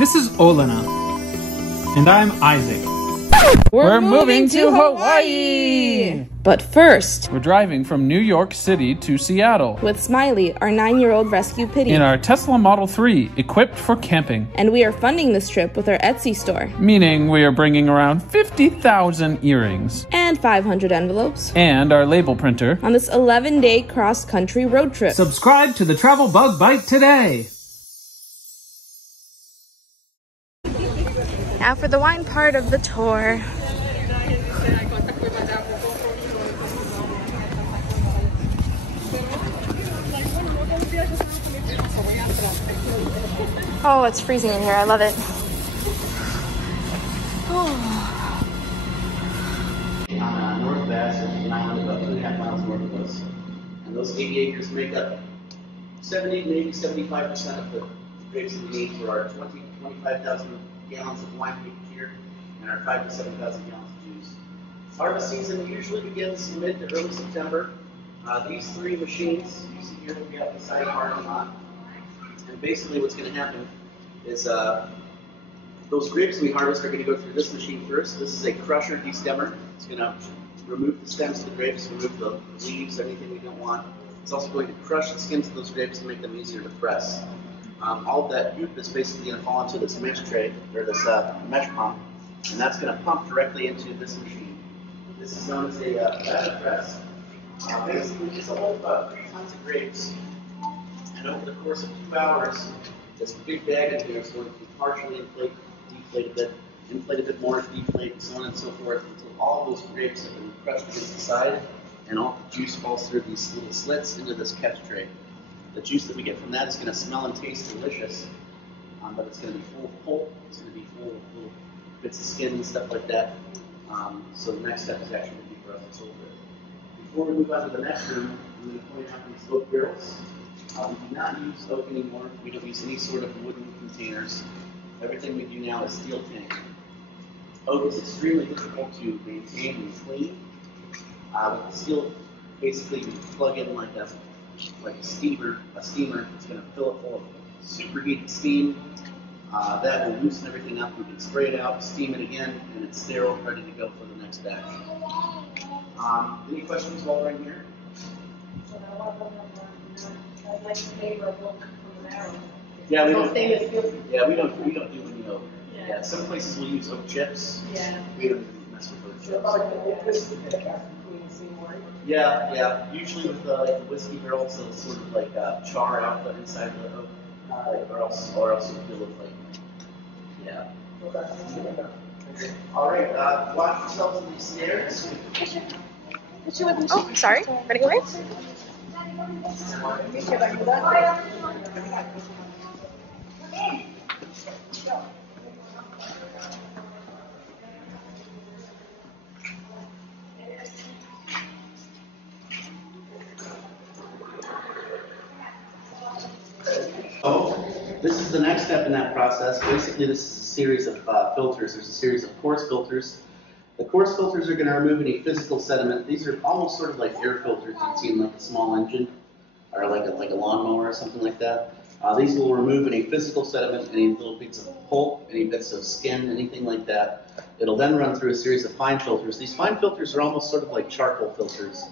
This is Olena. And I'm Isaac. We're moving to Hawaii! But first, we're driving from New York City to Seattle with Smiley, our 9-year-old rescue pitty, in our Tesla Model 3, equipped for camping. And we are funding this trip with our Etsy store. Meaning we are bringing around 50,000 earrings. And 500 envelopes. And our label printer. On this 11-day cross-country road trip. Subscribe to the Travel Bug Bite today! Now for the wine part of the tour. Oh, it's freezing in here. I love it. Oh. North Bass is an island about 2.5 miles north of us. And those 80 acres make up 70, maybe 75% of the grapes that we need for our 20 to 25,000 gallons of wine per year and our 5,000 to 7,000 gallons of juice. Harvest season usually begins mid to early September. These 3 machines you see here that we have beside the parking lot. And basically what's going to happen is those grapes we harvest are going to go through this machine first. This is a crusher destemmer. It's going to remove the stems of the grapes, remove the leaves, anything we don't want. It's also going to crush the skins of those grapes and make them easier to press. All of that goop is basically going to fall into this mesh tray, or this mesh pump, and that's going to pump directly into this machine. This is known as a batter press. Basically, it's a whole 3 tons of grapes, and over the course of 2 hours, this big bag in here is going to partially inflate, inflate a bit more, deflate, so on and so forth, until all those grapes have been crushed against the side, and all the juice falls through these little slits into this catch tray. The juice that we get from that is going to smell and taste delicious, but it's going to be full of pulp. It's going to be full of little bits of skin and stuff like that. So the next step is actually going to be for us to filter it. Before we move on to the next room, I'm going to point out these oak barrels. We do not use oak anymore. We don't use any sort of wooden containers. Everything we do now is steel tank. Oak is extremely difficult to maintain and clean. With the steel, basically you plug in like a steamer. It's going to fill it full of superheated steam. That will loosen everything up. We can spray it out, steam it again, and it's sterile, ready to go for the next batch. Any questions while we're in here? Yeah, we don't. Yeah, we don't do any oak. Yeah, some places will use oak chips. Yeah, we don't mess with oak chips. Yeah. Usually with like the whiskey barrels, they'll sort of like char out the inside of the oak, or else it'll feel like. Yeah. Okay. All right. Watch yourselves on these stairs. Oh, sorry. Ready to go in? This is the next step in that process. Basically, this is a series of filters. There's a series of coarse filters. The coarse filters are going to remove any physical sediment. These are almost sort of like air filters you'd see in like a small engine, or like a lawnmower or something like that. These will remove any physical sediment, any little bits of pulp, any bits of skin, anything like that. It'll then run through a series of fine filters. These fine filters are almost sort of like charcoal filters.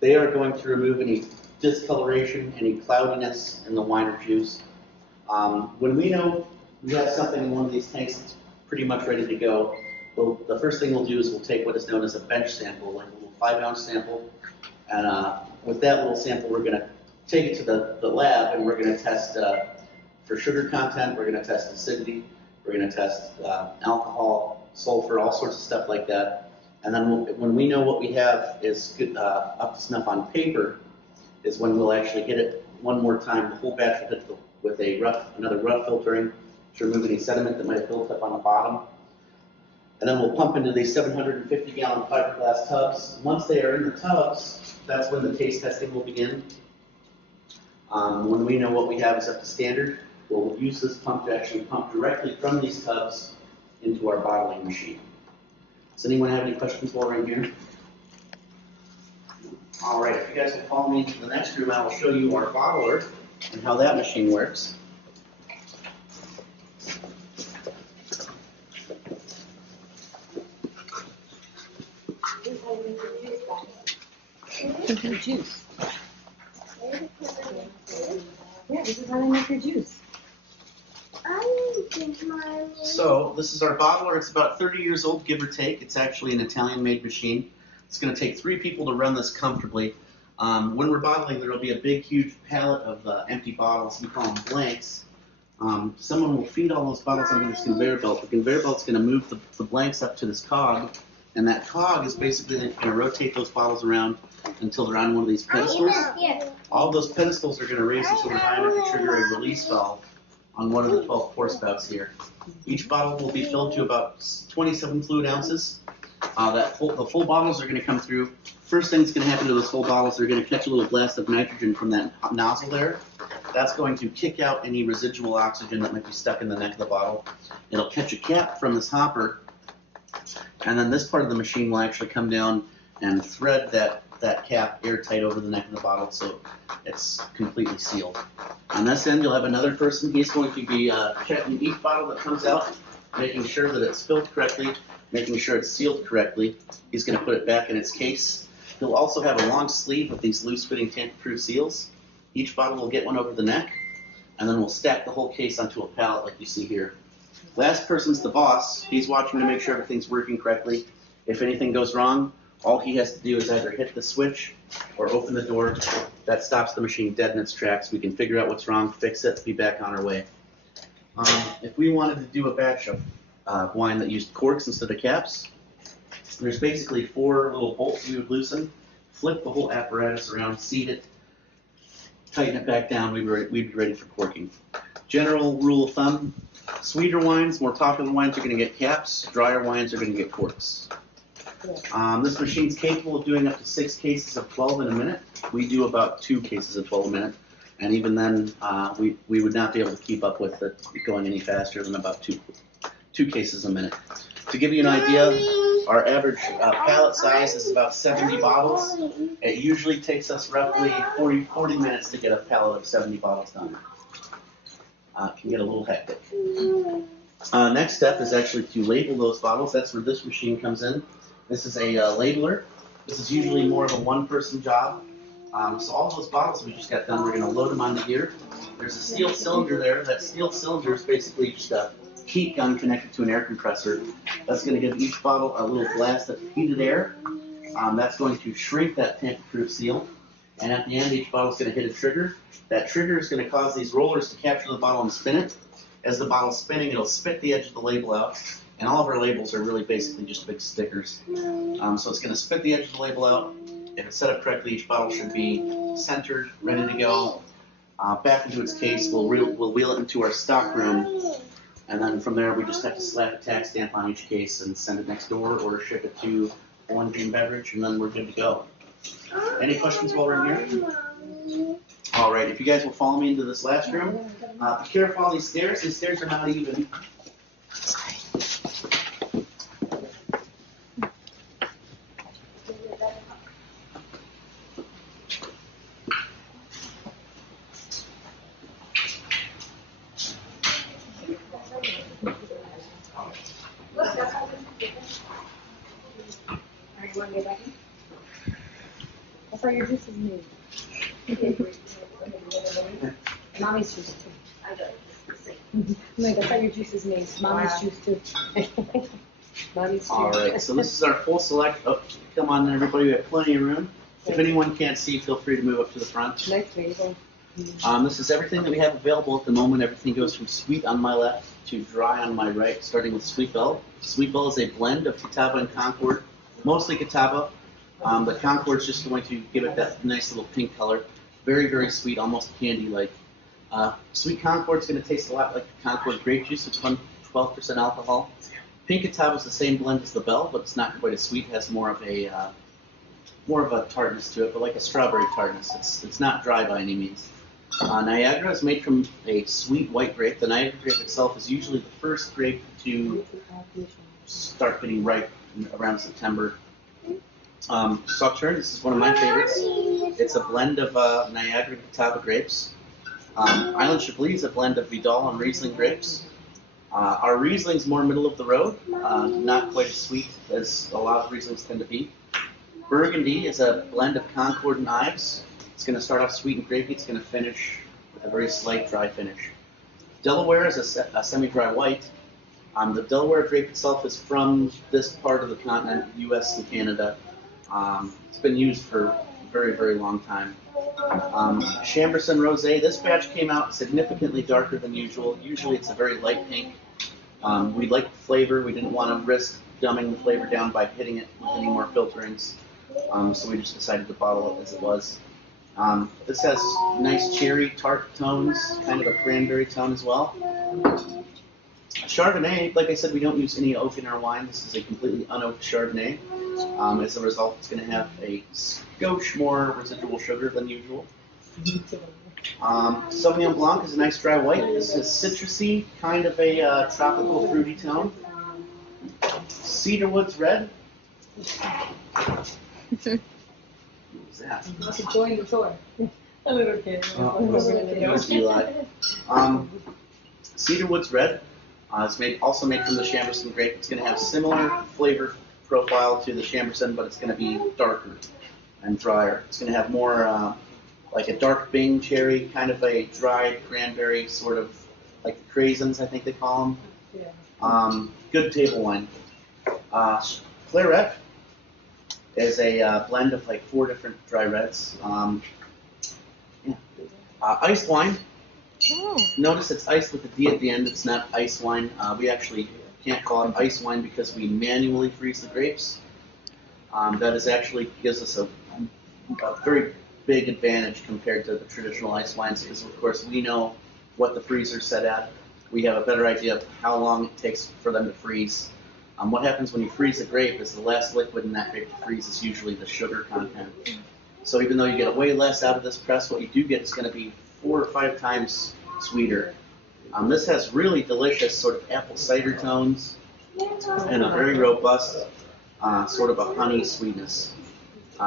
They are going to remove any discoloration, any cloudiness in the wine or juice. When we know we have something in one of these tanks that's pretty much ready to go, the first thing we'll do is we'll take what is known as a bench sample, like a little 5-ounce sample, and with that little sample we're going to take it to the lab and we're going to test for sugar content, we're going to test acidity, we're going to test alcohol, sulfur, all sorts of stuff like that. And then when we know what we have is good, up to snuff on paper, is when we'll actually hit it one more time. The whole batch will hit with another rough filtering to remove any sediment that might have built up on the bottom. And then we'll pump into these 750-gallon fiberglass tubs. Once they are in the tubs, that's when the taste testing will begin. When we know what we have is up to standard, we'll use this pump to actually pump directly from these tubs into our bottling machine. Does anyone have any questions while we're in here? All right, if you guys will follow me into the next room, I will show you our bottler and how that machine works. make your juice. Yeah, this is how they make your juice. So this is our bottler. It's about 30 years old, give or take. It's actually an Italian-made machine. It's going to take 3 people to run this comfortably. When we're bottling, there will be a big, huge pallet of empty bottles. We call them blanks. Someone will feed all those bottles onto this conveyor belt. The conveyor belt's going to move the blanks up to this cog, and that cog is basically going to rotate those bottles around until they're on one of these pedestals. All those pedestals are going to raise until they're high enough to trigger a release valve on one of the 12 pour spouts here. Each bottle will be filled to about 27 fluid ounces. The full bottles are going to come through. First thing that's going to happen to those full bottles, they're going to catch a little blast of nitrogen from that nozzle there. That's going to kick out any residual oxygen that might be stuck in the neck of the bottle. It'll catch a cap from this hopper, and then this part of the machine will actually come down and thread that cap airtight over the neck of the bottle so it's completely sealed. On this end, you'll have another person. He's going to be checking each bottle that comes out, making sure that it's filled correctly, making sure it's sealed correctly. He's going to put it back in its case. He'll also have a long sleeve of these loose-fitting tamper-proof seals. Each bottle will get one over the neck, and then we'll stack the whole case onto a pallet like you see here. Last person's the boss. He's watching to make sure everything's working correctly. If anything goes wrong, all he has to do is either hit the switch or open the door. That stops the machine dead in its tracks. We can figure out what's wrong, fix it, be back on our way. If we wanted to do a batch of wine that used corks instead of caps, there's basically 4 little bolts we would loosen, flip the whole apparatus around, seat it, tighten it back down, we'd be ready for corking. General rule of thumb, sweeter wines, more popular wines are going to get caps, drier wines are going to get corks. This machine's capable of doing up to 6 cases of 12 in a minute. We do about 2 cases of 12 a minute, and even then we would not be able to keep up with it going any faster than about 2 cases a minute. To give you an idea, our average pallet size is about 70 bottles. It usually takes us roughly 40 minutes to get a pallet of 70 bottles done. It can get a little hectic. Next step is actually to label those bottles. That's where this machine comes in. This is a labeler. This is usually more of a one-person job. So all those bottles we just got done, we're going to load them onto here. There's a steel cylinder there. That steel cylinder is basically just a heat gun connected to an air compressor. That's going to give each bottle a little blast of heated air. That's going to shrink that tamper-proof seal. And at the end, each bottle is going to hit a trigger. That trigger is going to cause these rollers to capture the bottle and spin it. As the bottle's spinning, it'll spit the edge of the label out. And all of our labels are really basically just big stickers. So it's going to spit the edge of the label out. If it's set up correctly, each bottle should be centered, ready to go. Back into its case, we'll wheel it into our stock room. And then from there, we just have to slap a tax stamp on each case and send it next door or ship it to Orange and Beverage, and then we're good to go. Any questions while we're in here? All right, if you guys will follow me into this last room. Be careful on these stairs. These stairs are not even. That's how your juice is made. Mommy's juice too. Like, that's how your juice is made. Mommy's juice too. Mommy's juice. All right, so this is our full select. Oh, come on, everybody. We have plenty of room. If anyone can't see, feel free to move up to the front. Nice table. This is everything that we have available at the moment. Everything goes from sweet on my left to dry on my right, starting with Sweet Bell. Sweet Bell is a blend of Catawba and Concord, mostly Catawba. The Concord's just going to give it that nice little pink color. Very, very sweet, almost candy-like. Sweet Concord's going to taste a lot like Concord grape juice. It's 12% alcohol. Pink Catawba is the same blend as the Bell, but it's not quite as sweet. It has more of a tartness to it, but like a strawberry tartness. It's not dry by any means. Niagara is made from a sweet white grape. The Niagara grape itself is usually the first grape to start getting ripe around September. Sauterne, this is one of my favorites. It's a blend of Niagara and Catawba grapes. Island Chablis is a blend of Vidal and Riesling grapes. Our Riesling's more middle of the road, not quite as sweet as a lot of Rieslings tend to be. Burgundy is a blend of Concord and Ives. It's going to start off sweet and grapey. It's going to finish with a very slight dry finish. Delaware is a semi-dry white. The Delaware grape itself is from this part of the continent, U.S. and Canada. It's been used for a very, very long time. Chambourcin Rosé. This batch came out significantly darker than usual. Usually it's a very light pink. We liked the flavor. We didn't want to risk dumbing the flavor down by hitting it with any more filterings. So we just decided to bottle it as it was. This has nice cherry tart tones, kind of a cranberry tone as well. Chardonnay, like I said, we don't use any oak in our wine. This is a completely unoaked Chardonnay. As a result, it's going to have a skosh more residual sugar than usual. Sauvignon Blanc is a nice dry white. This is citrusy, kind of a tropical fruity tone. Cedarwoods Red. What was that? Enjoying the tour. A little kid. Eli. Cedarwoods Red. It's also made from the Chambourcin grape. It's going to have similar flavor profile to the Chambourcin, but it's going to be darker and drier. It's going to have more like a dark Bing cherry, kind of a dry cranberry, sort of like the craisins, I think they call them. Yeah. Good table wine. Claret is a blend of like 4 different dry reds. Iced wine. Oh. Notice it's iced with a D at the end. It's not ice wine. We actually can't call it ice wine because we manually freeze the grapes. That is actually gives us a very big advantage compared to the traditional ice wines because, of course, we know what the freezer's set at. We have a better idea of how long it takes for them to freeze. What happens when you freeze a grape is the last liquid in that grape to freeze is usually the sugar content. So even though you get way less out of this press, what you do get is going to be 4 or 5 times sweeter. This has really delicious sort of apple cider tones and a very robust sort of a honey sweetness.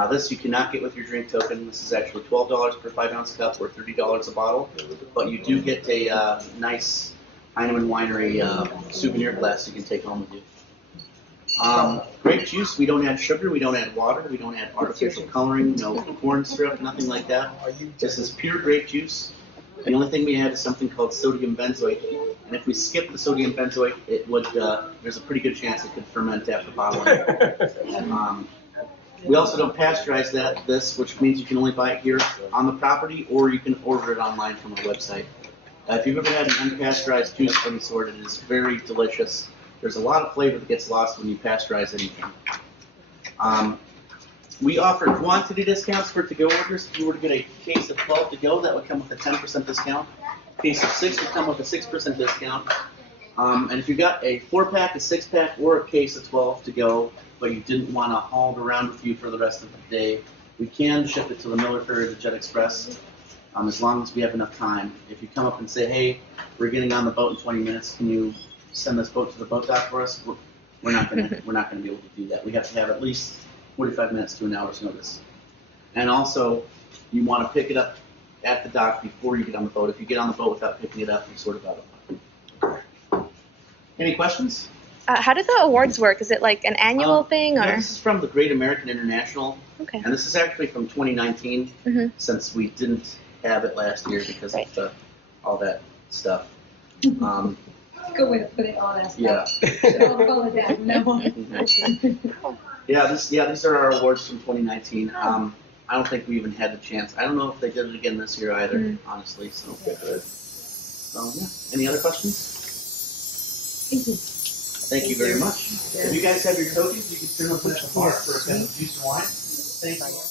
This you cannot get with your drink token. This is actually $12 per 5-ounce cup or $30 a bottle, but you do get a nice Heineman Winery souvenir glass you can take home with you. Grape juice, we don't add sugar, we don't add water, we don't add artificial coloring, no corn syrup, nothing like that. This is pure grape juice. The only thing we add is something called sodium benzoate, and if we skip the sodium benzoate, it would there's a pretty good chance it could ferment after bottling. We also don't pasteurize this, which means you can only buy it here on the property, or you can order it online from our website. If you've ever had an unpasteurized juice of any sort, it is very delicious. There's a lot of flavor that gets lost when you pasteurize anything. We offer quantity discounts for to-go orders. If you were to get a case of 12 to go, that would come with a 10% discount. A case of 6 would come with a 6% discount. And if you got a 4-pack, a 6-pack, or a case of 12 to go, but you didn't want to haul it around with you for the rest of the day, we can ship it to the Miller Ferry or the Jet Express as long as we have enough time. If you come up and say, hey, we're getting on the boat in 20 minutes, can you send this boat to the boat dock for us? We're not going to be able to do that. We have to have at least 45 minutes to an hour's notice. And also, you want to pick it up at the dock before you get on the boat. If you get on the boat without picking it up, you're sort of out of luck. Any questions? How do the awards work? Is it like an annual thing, or? Yeah, this is from the Great American International. Okay. And this is actually from 2019, since we didn't have it last year because of all that stuff. Good way to put it on us. Yeah. These are our awards from 2019. I don't think we even had the chance. I don't know if they did it again this year either, honestly. So yeah. Any other questions? Thank you. Thank you very much. If you guys have your tokens, you can turn up at the bar for a cup of juice and wine. Thank you.